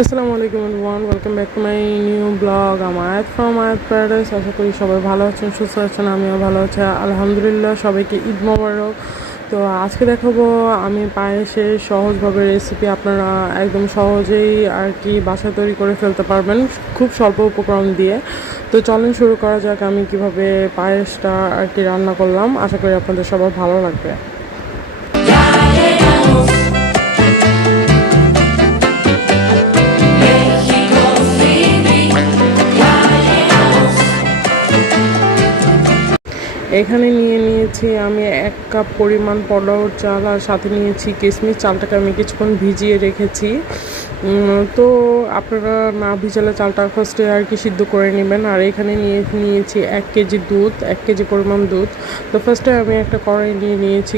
আসসালামু আলাইকুম everyone, welcome back to my new blog আমায়াত ফ্রম আয়াত প্যারাডাইস। আশা করি সবাই ভালো আছেন, সুস্থ আছেন। আমিও ভালো আছি আলহামদুলিল্লাহ। সবাইকে ঈদ মোবারক। তো আজকে দেখাবো আমি পায়েসের সহজভাবে রেসিপি। আপনারা একদম সহজেই আর কি বাসায় তৈরি করে ফেলতে পারবেন খুব স্বল্প উপকরণ দিয়ে। তো চলেন শুরু করা যাক আমি কিভাবে পায়েসটা আর কি রান্না করলাম। আশা করি আপনাদের সবার ভালো লাগবে। এখানে নিয়েছি আমি 1 কাপ পরিমাণ পোলাওর চাল, আর সাথে নিয়েছি কিশমিশ। চালটাকে আমি কিছুক্ষণ ভিজিয়ে রেখেছি। তো আপনারা না ভিজালে চালটা ফার্স্টে আর কি সিদ্ধ করে নেবেন। আর এখানে নিয়েছি 1 কেজি দুধ, 1 কেজি পরিমাণ দুধ। তো ফার্স্টে আমি একটা কড়াই নিয়েছি।